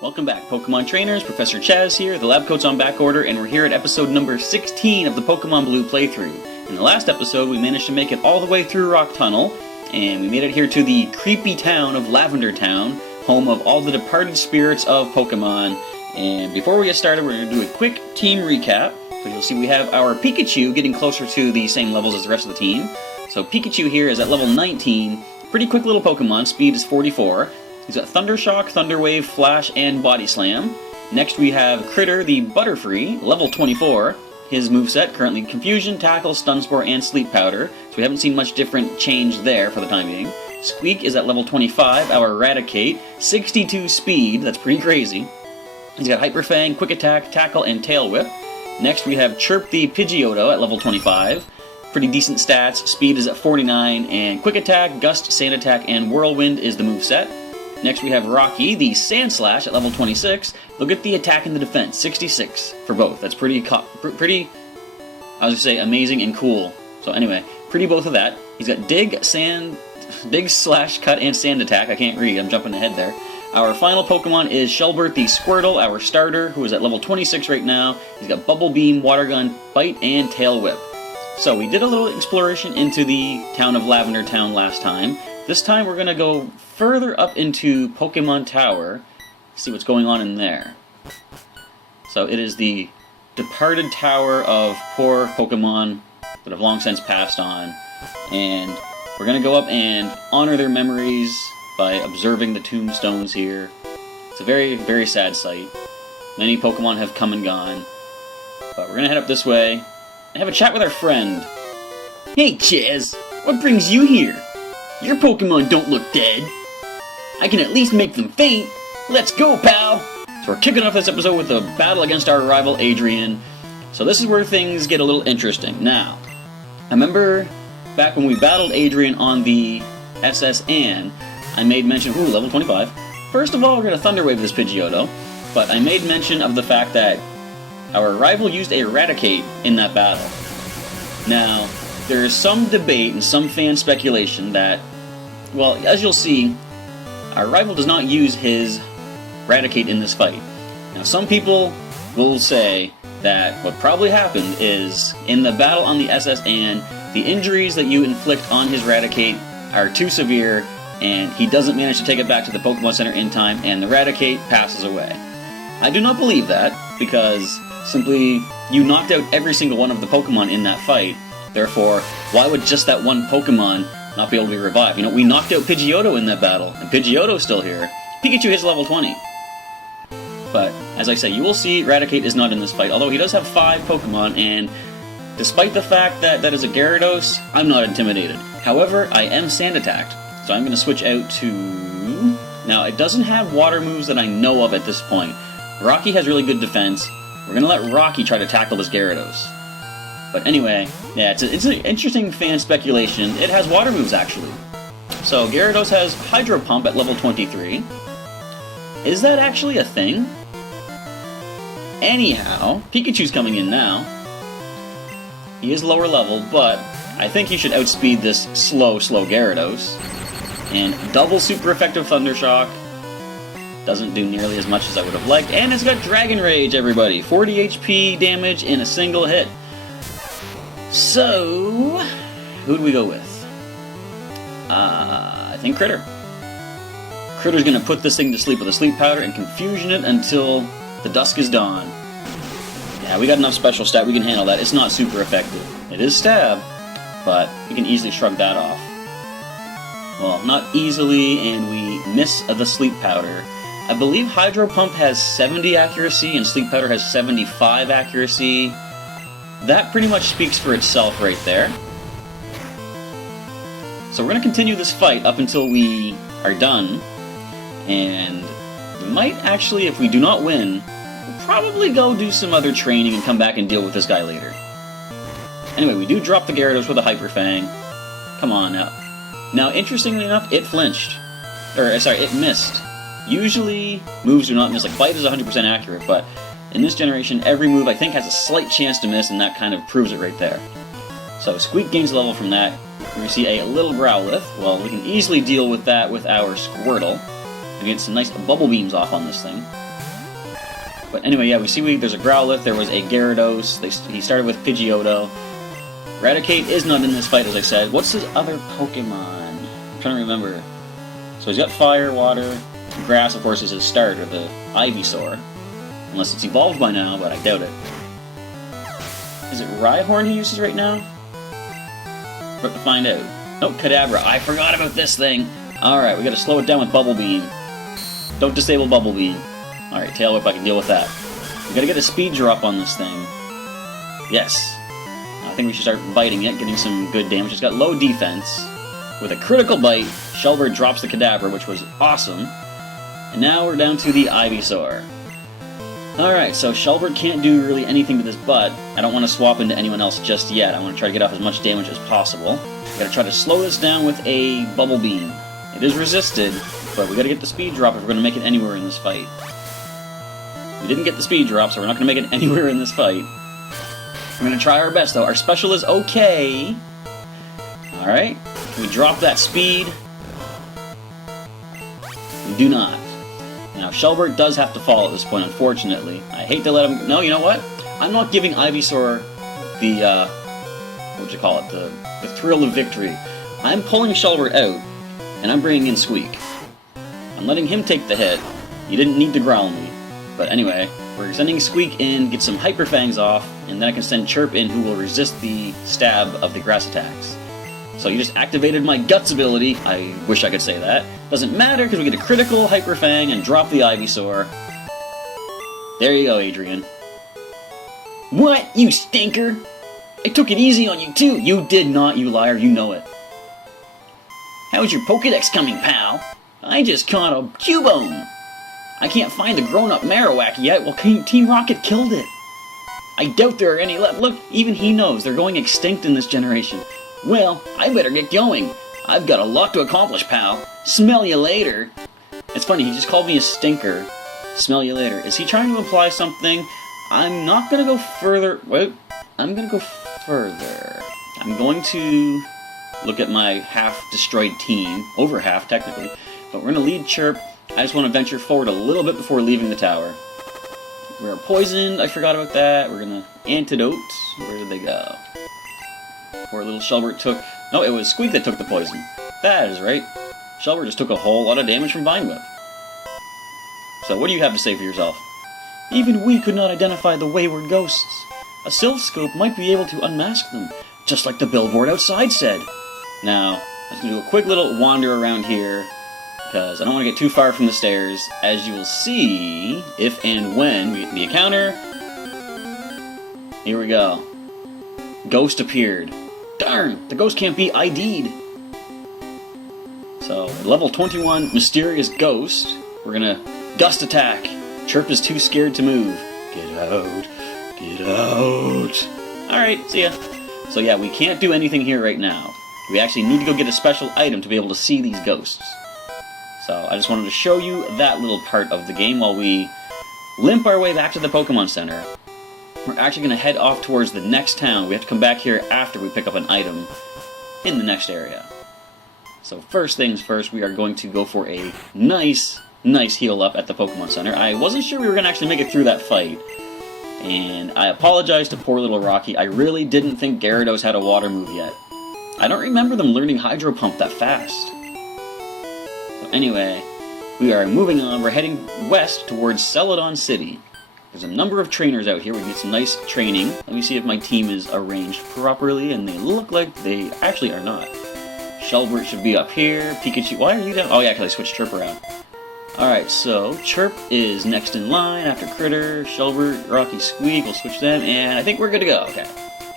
Welcome back, Pokemon trainers. Professor Chaz here. The lab coat's on back order, and we're here at episode number 16 of the Pokemon Blue playthrough. In the last episode, we managed to make it all the way through Rock Tunnel, and we made it here to the creepy town of Lavender Town, home of all the departed spirits of Pokemon. And before we get started, we're going to do a quick team recap. So you'll see we have our Pikachu getting closer to the same levels as the rest of the team. So Pikachu here is at level 19. Pretty quick little Pokemon. Speed is 44. He's got Thunder Shock, Thunder Wave, Flash, and Body Slam. Next we have Critter the Butterfree, level 24. His moveset, currently Confusion, Tackle, Stun Spore, and Sleep Powder. So we haven't seen much different change there for the time being. Squeak is at level 25, our Eradicate, 62 speed, that's pretty crazy. He's got Hyper Fang, Quick Attack, Tackle, and Tail Whip. Next we have Chirp the Pidgeotto at level 25. Pretty decent stats, speed is at 49, and Quick Attack, Gust, Sand Attack, and Whirlwind is the moveset. Next we have Rocky, the Sandslash at level 26. Look at the attack and the defense, 66 for both. That's pretty, I was going to say amazing and cool. So anyway, pretty both of that. He's got Dig, Slash, Cut, and Sand Attack. I can't read, I'm jumping ahead there. Our final Pokemon is Shelbert the Squirtle, our starter, who is at level 26 right now. He's got Bubble Beam, Water Gun, Bite, and Tail Whip. So we did a little exploration into the town of Lavender Town last time. This time we're going to go further up into Pokemon Tower, see what's going on in there. So it is the departed tower of poor Pokemon that have long since passed on. And we're going to go up and honor their memories by observing the tombstones here. It's a very, very sad sight. Many Pokemon have come and gone. But we're going to head up this way and have a chat with our friend. Hey Chaz, what brings you here? Your Pokemon don't look dead. I can at least make them faint. Let's go, pal! So we're kicking off this episode with a battle against our rival Adrian. So this is where things get a little interesting. Now, I remember back when we battled Adrian on the SS Anne, I made mention, level 25. First of all, we're going to Thunder Wave this Pidgeotto, but I made mention of the fact that our rival used a Eradicate in that battle. Now, there is some debate and some fan speculation that, well, as you'll see, our rival does not use his Eradicate in this fight. Now, some people will say that what probably happened is, in the battle on the SS Anne, the injuries that you inflict on his Eradicate are too severe, and he doesn't manage to take it back to the Pokemon Center in time, and the Eradicate passes away. I do not believe that, because simply, you knocked out every single one of the Pokemon in that fight. Therefore, why would just that one Pokemon not be able to be revived? You know, we knocked out Pidgeotto in that battle, and Pidgeotto's still here. Pikachu hits level 20. But, as I say, you will see Eradicate is not in this fight, although he does have 5 Pokemon, and despite the fact that that is a Gyarados, I'm not intimidated. However, I am Sand Attacked, so I'm going to switch out to... Now, it doesn't have water moves that I know of at this point. Rocky has really good defense. We're going to let Rocky try to tackle this Gyarados. But anyway, yeah, it's an interesting fan speculation. It has water moves, actually. So, Gyarados has Hydro Pump at level 23. Is that actually a thing? Anyhow, Pikachu's coming in now. He is lower level, but I think he should outspeed this slow Gyarados. And double super effective Thunder Shock. Doesn't do nearly as much as I would have liked. And it's got Dragon Rage, everybody. 40 HP damage in a single hit. So, who do we go with? I think Critter. Critter's gonna put this thing to sleep with a Sleep Powder and Confusion it until the dusk is dawn. Yeah, we got enough special stat, we can handle that. It's not super effective. It is Stab, but we can easily shrug that off. Well, not easily, and we miss the Sleep Powder. I believe Hydro Pump has 70 accuracy and Sleep Powder has 75 accuracy. That pretty much speaks for itself right there. So we're going to continue this fight up until we are done. And we might actually, if we do not win, we'll probably go do some other training and come back and deal with this guy later. Anyway, we do drop the Gyarados with a Hyper Fang. Come on now. Now, interestingly enough, it flinched. It missed. Usually, moves do not miss. Like, Bite is 100% accurate, but in this generation, every move, I think, has a slight chance to miss, and that kind of proves it right there. So, Squeak gains level from that. We see a little Growlithe. Well, we can easily deal with that with our Squirtle. We get some nice bubble beams off on this thing. But anyway, yeah, we see there's a Growlithe, there was a Gyarados, he started with Pidgeotto. Raticate is not in this fight, as I said. What's his other Pokemon? I'm trying to remember. So he's got Fire, Water, Grass, of course, is his starter, the Ivysaur. Unless it's evolved by now, but I doubt it. Is it Rhyhorn he uses right now? We're about to find out. Nope, Kadabra. I forgot about this thing. Alright, we gotta slow it down with Bubble Beam. Don't disable Bubble Beam. Alright, Tail Whip, I can deal with that. We gotta get a speed drop on this thing. Yes. I think we should start biting it, getting some good damage. It's got low defense. With a critical bite, Shelbert drops the Kadabra, which was awesome. And now we're down to the Ivysaur. Alright, so Shelbert can't do really anything to this, but I don't want to swap into anyone else just yet. I want to try to get off as much damage as possible. We gotta try to slow this down with a Bubble Beam. It is resisted, but we gotta get the speed drop if we're gonna make it anywhere in this fight. We didn't get the speed drop, so we're not gonna make it anywhere in this fight. We're gonna try our best, though. Our special is okay. Alright, can we drop that speed? We do not. Now, Shelbert does have to fall at this point, unfortunately. I hate to let him... No, you know what? I'm not giving Ivysaur the, the thrill of victory. I'm pulling Shelbert out, and I'm bringing in Squeak. I'm letting him take the hit. He didn't need to growl me. But anyway, we're sending Squeak in, get some Hyper Fangs off, and then I can send Chirp in, who will resist the stab of the grass attacks. So you just activated my Guts ability. I wish I could say that. Doesn't matter, because we get a critical Hyper Fang and drop the Ivysaur. There you go, Adrian. What, you stinker? I took it easy on you, too. You did not, you liar. You know it. How's your Pokedex coming, pal? I just caught a Cubone. I can't find the grown-up Marowak yet. Well, Team Rocket killed it. I doubt there are any left. Look, even he knows. They're going extinct in this generation. Well, I better get going. I've got a lot to accomplish, pal. Smell you later. It's funny, he just called me a stinker. Smell you later. Is he trying to imply something? I'm not gonna go further. Wait, I'm gonna go further. I'm going to look at my half-destroyed team. Over half, technically. But we're gonna lead Chirp. I just want to venture forward a little bit before leaving the tower. We're poisoned. I forgot about that. We're gonna antidote. Where did they go? Poor little Shelbert took... No, it was Squeak that took the poison. That is right. Shelbert just took a whole lot of damage from Vine Whip. So what do you have to say for yourself? Even we could not identify the wayward ghosts. A Silphscope might be able to unmask them, just like the billboard outside said. Now, let's do a quick little wander around here, because I don't want to get too far from the stairs. As you will see, if and when we get the encounter... Here we go. Ghost appeared. Darn! The ghost can't be ID'd! So, level 21, Mysterious Ghost. We're gonna Gust Attack. Chirp is too scared to move. Get out. Get out. Alright, see ya. So yeah, we can't do anything here right now. We actually need to go get a special item to be able to see these ghosts. So, I just wanted to show you that little part of the game while we limp our way back to the Pokemon Center. We're actually going to head off towards the next town. We have to come back here after we pick up an item in the next area. So first things first, we are going to go for a nice heal up at the Pokemon Center. I wasn't sure we were going to actually make it through that fight. And I apologize to poor little Rocky. I really didn't think Gyarados had a water move yet. I don't remember them learning Hydro Pump that fast. So anyway, we are moving on. We're heading west towards Celadon City. There's a number of trainers out here. We can get some nice training. Let me see if my team is arranged properly, and they look like they actually are not. Shelbert should be up here. Pikachu, why are you down? Oh yeah, because I switched Chirp around. Alright, so Chirp is next in line after Critter, Shelbert, Rocky, Squeak. We'll switch them, and I think we're good to go. Okay,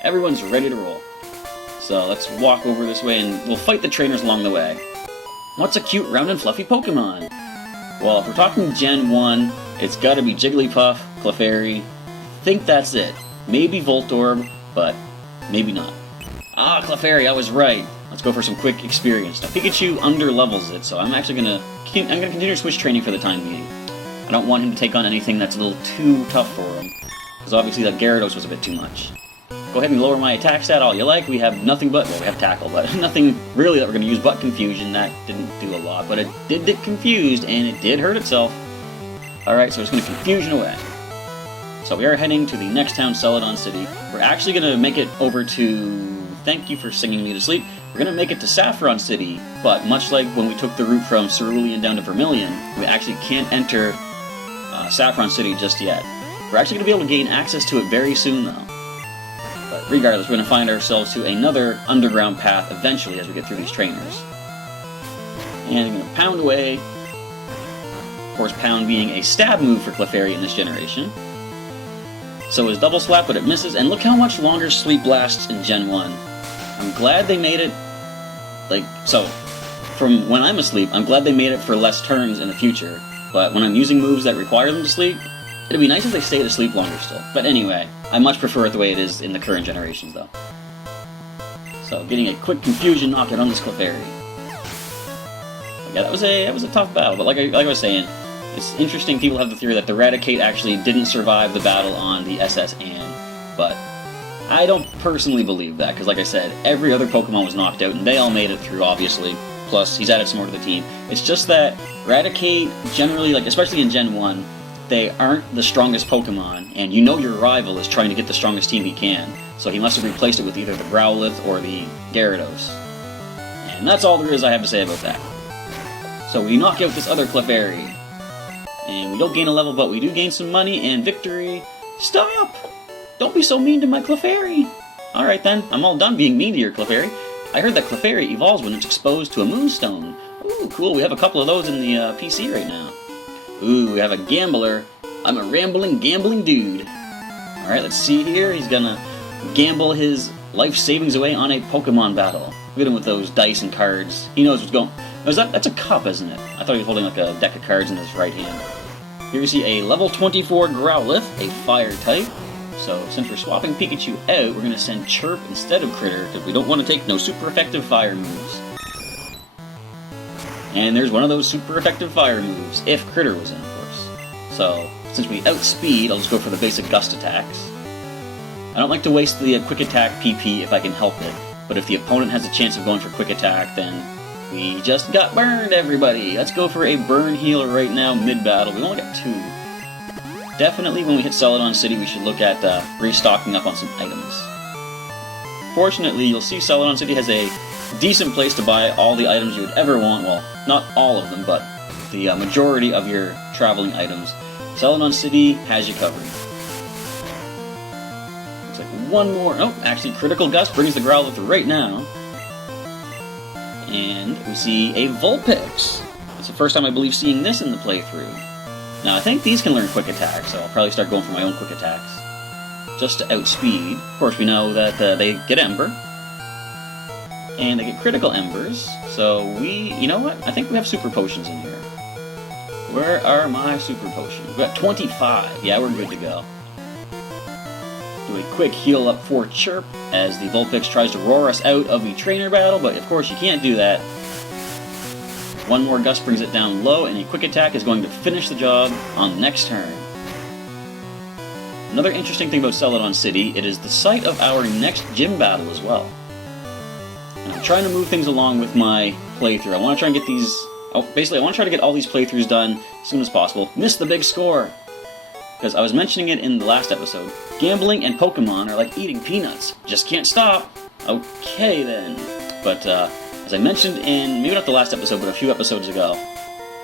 everyone's ready to roll. So let's walk over this way, and we'll fight the trainers along the way. What's a cute, round and fluffy Pokemon? Well, if we're talking Gen 1, it's gotta be Jigglypuff, Clefairy. Think that's it. Maybe Voltorb, but maybe not. Ah, Clefairy, I was right. Let's go for some quick experience. Now, Pikachu under-levels it, so I'm actually gonna continue to switch training for the time being. I don't want him to take on anything that's a little too tough for him, because obviously that Gyarados was a bit too much. Go ahead and lower my attack stat all you like. We have nothing but, well, we have Tackle, but nothing really that we're gonna use but Confusion. That didn't do a lot, but it did get confused, and it did hurt itself. Alright, so it's gonna Confusion away. So we are heading to the next town, Celadon City. We're actually going to make it over to... Thank you for singing me to sleep. We're going to make it to Saffron City, but much like when we took the route from Cerulean down to Vermilion, we actually can't enter Saffron City just yet. We're actually going to be able to gain access to it very soon, though. But regardless, we're going to find ourselves to another underground path eventually as we get through these trainers. And I'm going to pound away. Of course, pound being a stab move for Clefairy in this generation. So is double slap, but it misses, and look how much longer sleep lasts in Gen 1. I'm glad they made it, from when I'm asleep, I'm glad they made it for less turns in the future, but when I'm using moves that require them to sleep, it'd be nice if they stayed asleep longer still. But anyway, I much prefer it the way it is in the current generations, though. So, getting a quick confusion knockout on this Clefairy. Yeah, that was a tough battle, but like I was saying, it's interesting people have the theory that the Raticate actually didn't survive the battle on the SS Anne, but I don't personally believe that, because like I said, every other Pokemon was knocked out, and they all made it through, obviously. Plus, he's added some more to the team. It's just that Raticate, generally, especially in Gen 1, they aren't the strongest Pokemon, and you know your rival is trying to get the strongest team he can, so he must have replaced it with either the Growlithe or the Gyarados. And that's all there is I have to say about that. So we knock out this other Clefairy. And we don't gain a level, but we do gain some money and victory. Stop! Don't be so mean to my Clefairy! Alright then, I'm all done being mean to your Clefairy. I heard that Clefairy evolves when it's exposed to a Moonstone. Ooh, cool, we have a couple of those in the PC right now. Ooh, we have a Gambler. I'm a rambling, gambling dude. Alright, let's see here. He's gonna gamble his life savings away on a Pokemon battle. Look at him with those dice and cards. He knows what's going on. That's a cup, isn't it? I thought he was holding like a deck of cards in his right hand. Here we see a level 24 Growlithe, a fire type. So since we're swapping Pikachu out, we're going to send Chirp instead of Critter, because we don't want to take no super effective fire moves. And there's one of those super effective fire moves, if Critter was in, of course. So, since we outspeed, I'll just go for the basic Gust attacks. I don't like to waste the quick attack PP if I can help it, but if the opponent has a chance of going for quick attack, then we just got burned, everybody! Let's go for a burn healer right now, mid-battle. We only got 2. Definitely when we hit Celadon City, we should look at restocking up on some items. Fortunately, you'll see Celadon City has a decent place to buy all the items you would ever want. Well, not all of them, but the majority of your traveling items. Celadon City has you covered. Looks like one more... Oh, actually, Critical Gust brings the Growlithe right now. And we see a Vulpix. It's the first time I believe seeing this in the playthrough. Now I think these can learn Quick Attack, so I'll probably start going for my own Quick Attacks. Just to outspeed. Of course we know that they get Ember. And they get Critical Embers. So you know what? I think we have Super Potions in here. Where are my Super Potions? We've got 25. Yeah, we're good to go. Do a quick heal up for Chirp as the Vulpix tries to roar us out of the trainer battle, but of course you can't do that. One more Gust brings it down low, and a Quick Attack is going to finish the job on the next turn. Another interesting thing about Celadon City, it is the site of our next gym battle as well. And I'm trying to move things along with my playthrough. I want to try and get these... basically I want to try to get all these playthroughs done as soon as possible. Missed the big score! Because I was mentioning it in the last episode, gambling and Pokemon are like eating peanuts. Just can't stop. Okay then. But as I mentioned in, maybe not the last episode, but a few episodes ago,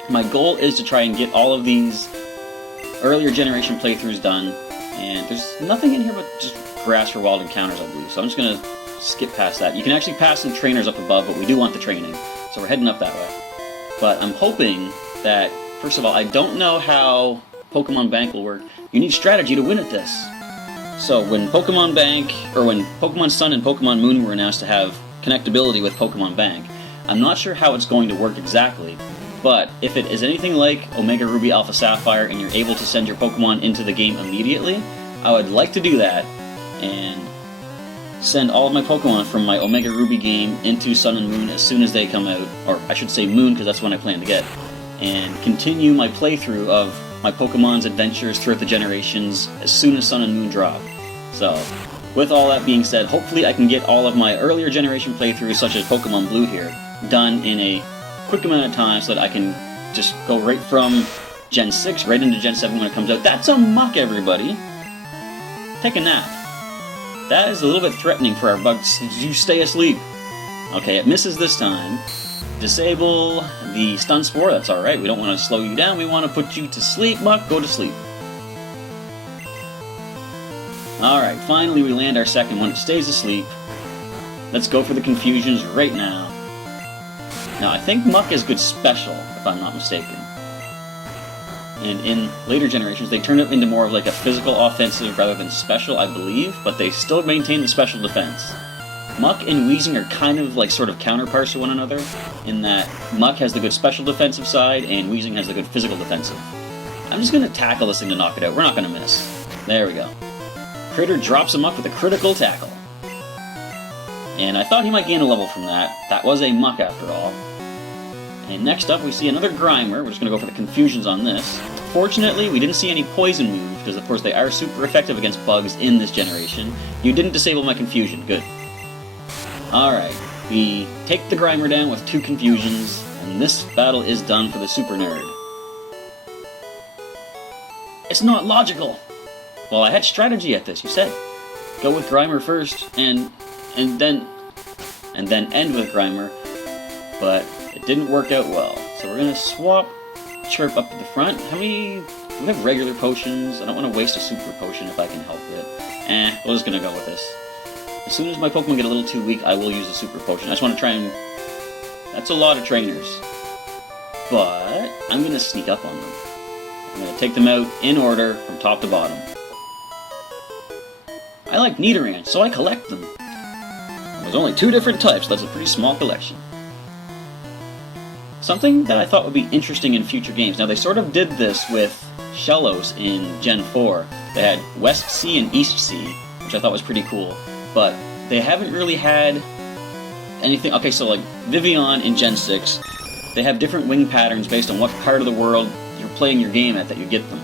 my goal is to try and get all of these earlier generation playthroughs done. And there's nothing in here but just grass for wild encounters, I believe. So I'm just going to skip past that. You can actually pass some trainers up above, but we do want the training. So we're heading up that way. But I'm hoping that, first of all, I don't know how Pokemon Bank will work. You need strategy to win at this. So when Pokemon Bank, or when Pokemon Sun and Pokemon Moon were announced to have connectability with Pokemon Bank, I'm not sure how it's going to work exactly, but if it is anything like Omega Ruby Alpha Sapphire and you're able to send your Pokemon into the game immediately, I would like to do that and send all of my Pokemon from my Omega Ruby game into Sun and Moon as soon as they come out, or I should say Moon because that's when I plan to get, and continue my playthrough of my Pokemon's adventures throughout the generations as soon as Sun and Moon drop. So, with all that being said, hopefully I can get all of my earlier generation playthroughs, such as Pokemon Blue here, done in a quick amount of time so that I can just go right from Gen 6 right into Gen 7 when it comes out. That's a muck, everybody! take a nap. That is a little bit threatening for our bugs. You stay asleep. Okay, it misses this time. Disable the stun spore, that's alright. We don't want to slow you down, we want to put you to sleep. Muck, go to sleep. Alright, finally we land our second one. It stays asleep. Let's go for the confusions right now. Now, I think Muck is good special, if I'm not mistaken. And in later generations, they turned it into more of like a physical offensive rather than special, I believe, but they still maintain the special defense. Muck and Weezing are kind of like sort of counterparts to one another, in that Muck has the good special defensive side, and Weezing has the good physical defensive. I'm just going to tackle this thing to knock it out. We're not going to miss. There we go. Critter drops him up with a critical tackle. And I thought he might gain a level from that. That was a Muck after all. And next up we see another Grimer. We're just going to go for the confusions on this. Fortunately, we didn't see any poison moves, because of course they are super effective against bugs in this generation. You didn't disable my confusion. Good. Alright, we take the Grimer down with 2 confusions, and this battle is done for the Super Nerd. It's not logical! Well, I had strategy at this, you said. Go with Grimer first, and then end with Grimer, but it didn't work out well. So we're gonna swap Chirp up to the front. How many... we have regular potions. I don't want to waste a super potion if I can help it. We're just gonna go with this. As soon as my Pokemon get a little too weak, I will use a super potion. I just want to try and... that's a lot of trainers. But I'm gonna sneak up on them. I'm gonna take them out in order from top to bottom. I like Nidoran, so I collect them. There's only 2 different types, that's a pretty small collection. Something that I thought would be interesting in future games. Now, they sort of did this with Shellos in Gen 4. They had West Sea and East Sea, which I thought was pretty cool. But they haven't really had anything... okay, so like Vivian in Gen 6, they have different wing patterns based on what part of the world you're playing your game at that you get them.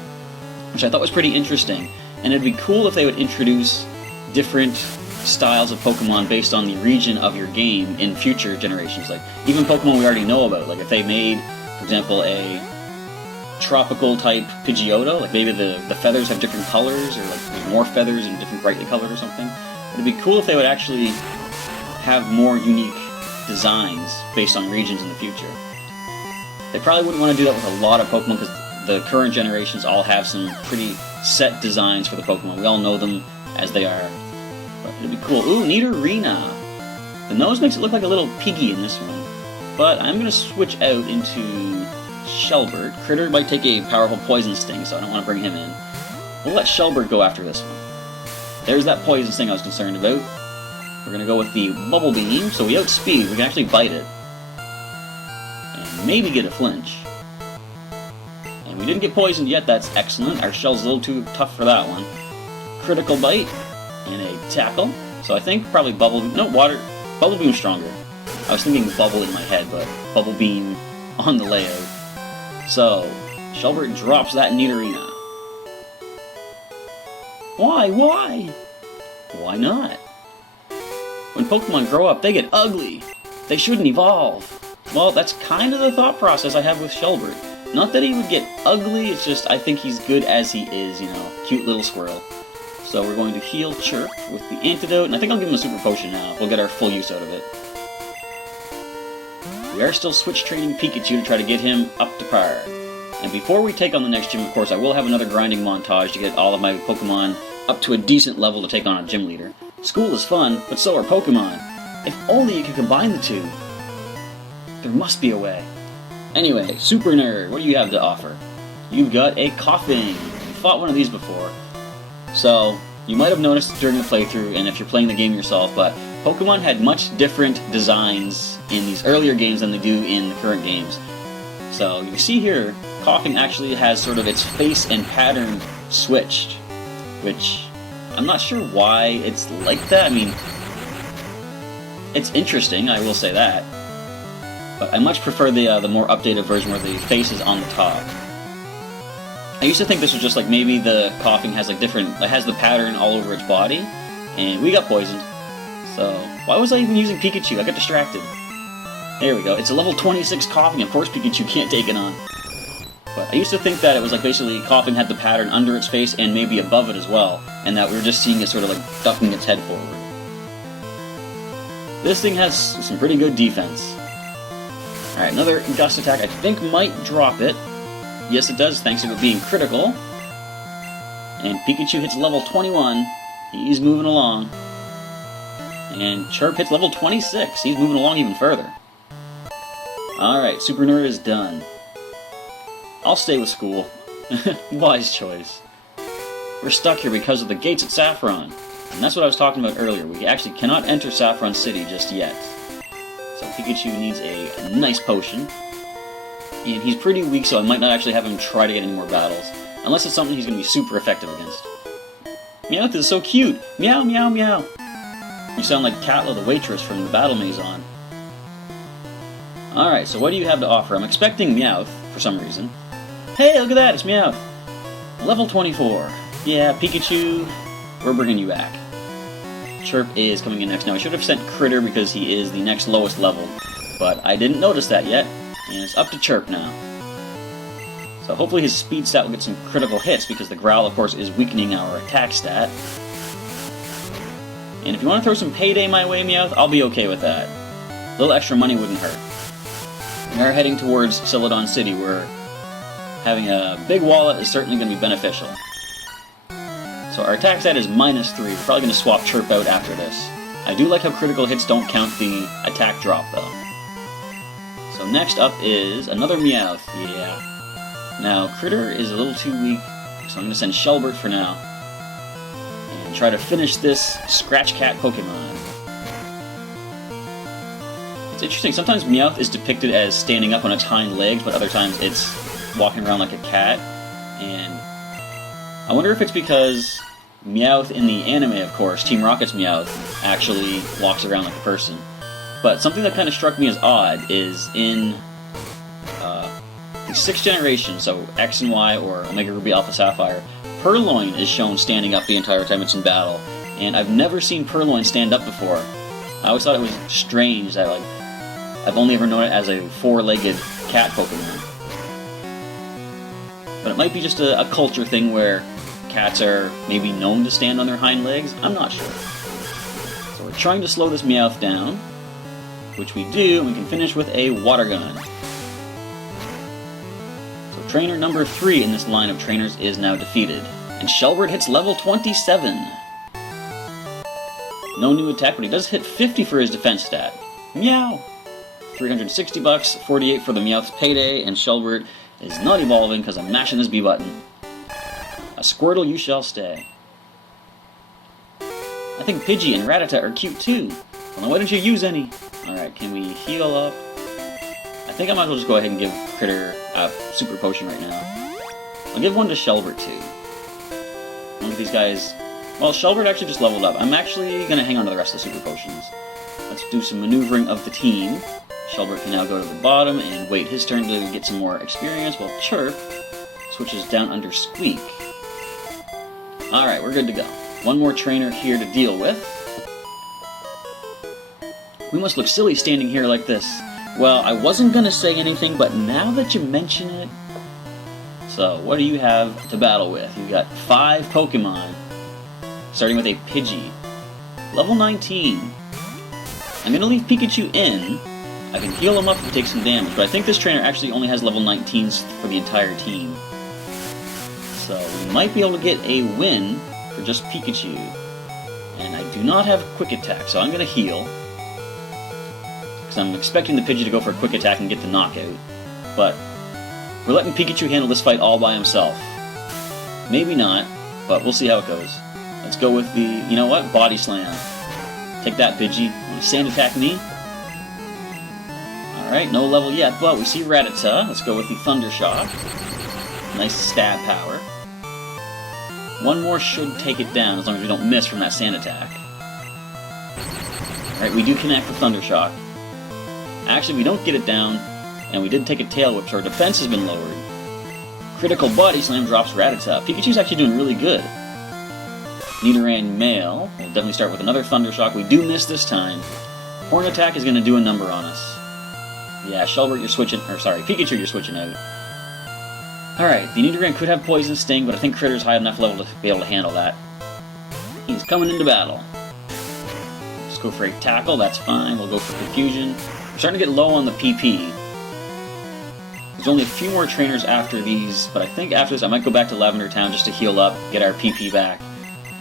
Which I thought was pretty interesting. And it'd be cool if they would introduce different styles of Pokemon based on the region of your game in future generations. Like, even Pokemon we already know about. Like, if they made, for example, a tropical type Pidgeotto, like maybe the feathers have different colors, or like there's more feathers and different brightly colored or something. It'd be cool if they would actually have more unique designs based on regions in the future. They probably wouldn't want to do that with a lot of Pokemon, because the current generations all have some pretty set designs for the Pokemon. We all know them as they are. But it'd be cool. Ooh, Nidorina! The nose makes it look like a little piggy in this one. But I'm going to switch out into Shelbert. Critter might take a powerful Poison Sting, so I don't want to bring him in. We'll let Shelbert go after this one. There's that Poison Sting I was concerned about. We're going to go with the Bubble Beam, so we outspeed. We can actually bite it. And maybe get a flinch. And we didn't get poisoned yet, that's excellent. Our shell's a little too tough for that one. Critical Bite. And a Tackle. So I think probably Bubble... no, Water... Bubble Beam's stronger. I was thinking Bubble in my head, but Bubble Beam on the layout. So, Shelbert drops that Nidorina. Why? Why? Why not? When Pokemon grow up, they get ugly. They shouldn't evolve. Well, that's kind of the thought process I have with Shelbert. Not that he would get ugly, it's just I think he's good as he is, you know, cute little squirrel. So we're going to heal Chirp with the antidote, and I think I'll give him a super potion now. We'll get our full use out of it. We are still switch training Pikachu to try to get him up to par. And before we take on the next gym, of course, I will have another grinding montage to get all of my Pokemon up to a decent level to take on a gym leader. School is fun, but so are Pokemon. If only you could combine the two. There must be a way. Anyway, Super Nerd, what do you have to offer? You've got a Coughing. You fought one of these before. So, you might have noticed during the playthrough, and if you're playing the game yourself, but Pokemon had much different designs in these earlier games than they do in the current games. So, you see here, Coughing actually has sort of its face and pattern switched, which I'm not sure why it's like that. I mean, it's interesting, I will say that. But I much prefer the more updated version where the face is on the top. I used to think this was just like maybe the Coughing has like different, it has the pattern all over its body, and we got poisoned. So, why was I even using Pikachu? I got distracted. There we go. It's a level 26 Coughing. Of course Pikachu can't take it on. But I used to think that it was like basically coughing had the pattern under its face and maybe above it as well, and that we were just seeing it sort of like ducking its head forward. This thing has some pretty good defense. Alright, another Gust attack I think might drop it. Yes, it does, thanks to it being critical. And Pikachu hits level 21. He's moving along. And Chirp hits level 26. He's moving along even further. Alright, Super Nerd is done. I'll stay with school. Wise choice. We're stuck here because of the gates at Saffron. And that's what I was talking about earlier. We actually cannot enter Saffron City just yet. So Pikachu needs a nice potion. And he's pretty weak, so I might not actually have him try to get any more battles. Unless it's something he's going to be super effective against. Meowth is so cute! Meow, meow, meow! You sound like Katla, the waitress from the Battle Maison. Alright, so what do you have to offer? I'm expecting Meowth, for some reason. Hey, look at that, it's Meowth! Level 24. Yeah, Pikachu, we're bringing you back. Chirp is coming in next. Now, I should have sent Critter because he is the next lowest level, but I didn't notice that yet, and it's up to Chirp now. So hopefully his speed stat will get some critical hits, because the Growl, of course, is weakening our attack stat. And if you want to throw some payday my way, Meowth, I'll be okay with that. A little extra money wouldn't hurt. We are heading towards Celadon City, where having a big wallet is certainly going to be beneficial. So our attack stat is -3. We're probably going to swap Chirp out after this. I do like how critical hits don't count the attack drop, though. So next up is another Meowth. Yeah. Now, Critter is a little too weak, so I'm going to send Shelbert for now. And try to finish this Scratch Cat Pokemon. It's interesting, sometimes Meowth is depicted as standing up on its hind legs, but other times it's walking around like a cat. And I wonder if it's because Meowth in the anime, of course, Team Rocket's Meowth, actually walks around like a person. But something that kind of struck me as odd is in the 6th generation, so X and Y or Omega Ruby Alpha Sapphire, Purloin is shown standing up the entire time it's in battle. And I've never seen Purloin stand up before. I always thought it was strange that, like, I've only ever known it as a 4-legged cat Pokemon. But it might be just a culture thing where cats are maybe known to stand on their hind legs. I'm not sure. So we're trying to slow this Meowth down, which we do, and we can finish with a water gun. So trainer number 3 in this line of trainers is now defeated, and Shelbert hits level 27. No new attack, but he does hit 50 for his defense stat. Meow! 360 bucks, 48 for the Meowth's payday, and Shelbert is not evolving because I'm mashing this B button. A Squirtle, you shall stay. I think Pidgey and Rattata are cute too. Well, then why don't you use any? Alright, can we heal up? I think I might as well just go ahead and give Critter a super potion right now. I'll give one to Shelbert too. One of these guys... Well, Shelbert actually just leveled up. I'm actually going to hang on to the rest of the super potions. Let's do some maneuvering of the team. Shelbert can now go to the bottom and wait his turn to get some more experience, while Chirp switches down under Squeak. Alright, we're good to go. One more trainer here to deal with. We must look silly standing here like this. Well, I wasn't going to say anything, but now that you mention it... So, what do you have to battle with? You've got 5 Pokemon, starting with a Pidgey. Level 19. I'm going to leave Pikachu in. I can heal him up if he takes some damage, but I think this trainer actually only has level 19s for the entire team. So we might be able to get a win for just Pikachu. And I do not have Quick Attack, so I'm going to heal. Because I'm expecting the Pidgey to go for a Quick Attack and get the knockout. But we're letting Pikachu handle this fight all by himself. Maybe not, but we'll see how it goes. Let's go with the, you know what, Body Slam. Take that, Pidgey. Want to Sand Attack me? Alright, no level yet, but we see Rattata. Let's go with the Thunder Shock. Nice stab power. One more should take it down, as long as we don't miss from that Sand Attack. Alright, we do connect the Thunder Shock. Actually, we don't get it down, and we did take a Tail Whip, so our defense has been lowered. Critical Body Slam drops Rattata. Pikachu's actually doing really good. Nidoran Male. We'll definitely start with another Thunder Shock. We do miss this time. Horn Attack is going to do a number on us. Yeah, Shelbert, you're switching... Or, sorry, Pikachu, you're switching out. Alright, the Nidoran could have Poison Sting, but I think Critter's high enough level to be able to handle that. He's coming into battle. Let's go for a Tackle, that's fine. We'll go for Confusion. We're starting to get low on the PP. There's only a few more trainers after these, but I think after this I might go back to Lavender Town just to heal up, get our PP back,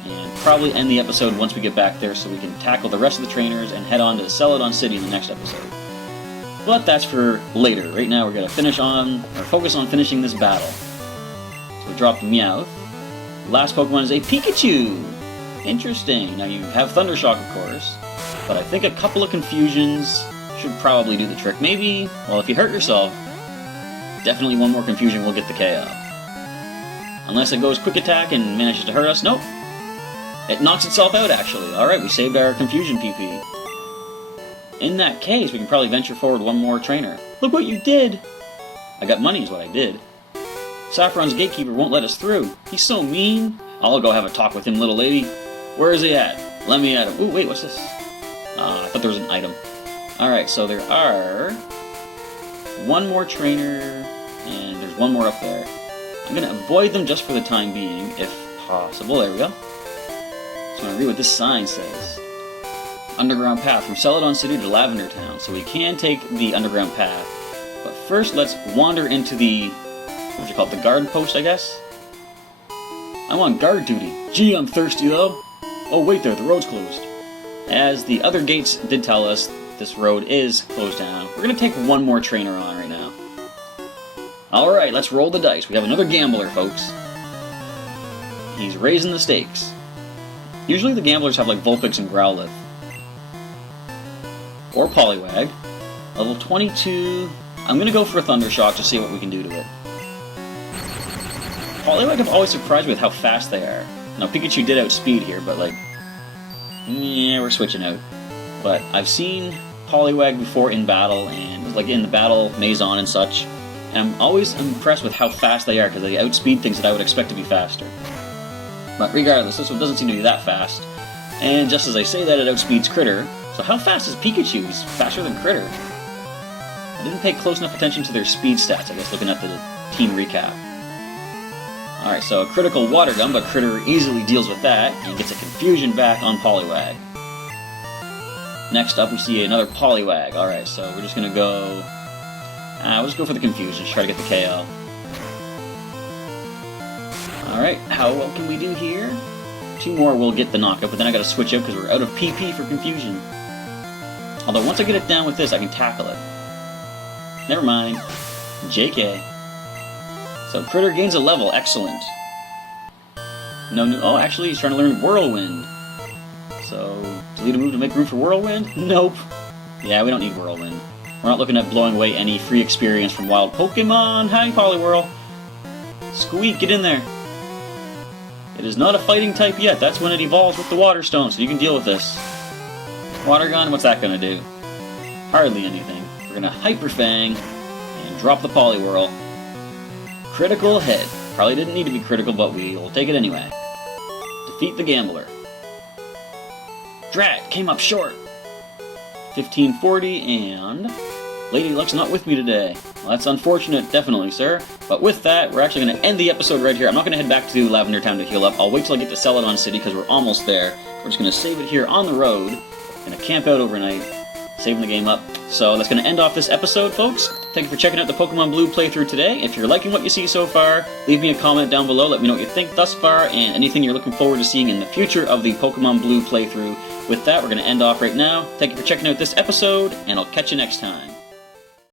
and probably end the episode once we get back there so we can tackle the rest of the trainers and head on to Celadon City in the next episode. But that's for later. Right now we're going to focus on finishing this battle. So we dropped Meowth. The last Pokemon is a Pikachu! Interesting. Now you have Thundershock, of course, but I think a couple of Confusions should probably do the trick. Maybe, well, if you hurt yourself, definitely one more Confusion will get the KO. Unless it goes Quick Attack and manages to hurt us. Nope. It knocks itself out, actually. Alright, we saved our Confusion PP. In that case, we can probably venture forward one more trainer. Look what you did! I got money is what I did. Saffron's gatekeeper won't let us through. He's so mean. I'll go have a talk with him, little lady. Where is he at? Let me at him. Ooh, wait, what's this? I thought there was an item. Alright, so there are one more trainer, and there's one more up there. I'm going to avoid them just for the time being, if possible. There we go. So I'm going to read what this sign says. Underground path from Celadon City to Lavender Town. So we can take the underground path. But first, let's wander into the, what do you call it, the guard post, I guess? I'm on guard duty. Gee, I'm thirsty, though. Oh, wait there, the road's closed. As the other gates did tell us, this road is closed down. We're going to take one more trainer on right now. Alright, let's roll the dice. We have another gambler, folks. He's raising the stakes. Usually the gamblers have like Vulpix and Growlithe. Or Poliwag. Level 22. I'm going to go for a Thundershock to see what we can do to it. Poliwag have always surprised me with how fast they are. Now Pikachu did outspeed here, but like, yeah, we're switching out. But I've seen Poliwag before in battle, and like in the battle Maison and such. And I'm always impressed with how fast they are, because they outspeed things that I would expect to be faster. But regardless, this one doesn't seem to be that fast. And just as I say that, it outspeeds Critter. So how fast is Pikachu? He's faster than Critter. I didn't pay close enough attention to their speed stats, I guess, looking at the team recap. Alright, so a critical Water Gun, but Critter easily deals with that, and gets a Confusion back on Poliwag. Next up, we see another Poliwag. Alright, so we're just gonna go... we'll just go for the Confusion, try to get the KO. Alright, how well can we do here? 2 more will get the knockout, but then I gotta switch out because we're out of PP for Confusion. Although once I get it down with this, I can tackle it. Never mind. JK. So Critter gains a level, excellent. Oh, actually he's trying to learn Whirlwind. So, delete a move to make room for Whirlwind? Nope. Yeah, we don't need Whirlwind. We're not looking at blowing away any free experience from wild Pokemon. Hi, Poliwhirl. Squeak, get in there. It is not a fighting type yet. That's when it evolves with the Water Stone, so you can deal with this. Water Gun, what's that going to do? Hardly anything. We're going to Hyper Fang and drop the Poliwhirl. Critical hit. Probably didn't need to be critical, but we will take it anyway. Defeat the Gambler. Drat, came up short. 1540, and Lady Luck's not with me today. Well, that's unfortunate, definitely, sir. But with that, we're actually going to end the episode right here. I'm not going to head back to Lavender Town to heal up. I'll wait till I get to Celadon City, because we're almost there. We're just going to save it here on the road. Going to camp out overnight, saving the game up. So that's going to end off this episode, folks. Thank you for checking out the Pokémon Blue playthrough today. If you're liking what you see so far, leave me a comment down below. Let me know what you think thus far, and anything you're looking forward to seeing in the future of the Pokémon Blue playthrough. With that, we're going to end off right now. Thank you for checking out this episode, and I'll catch you next time.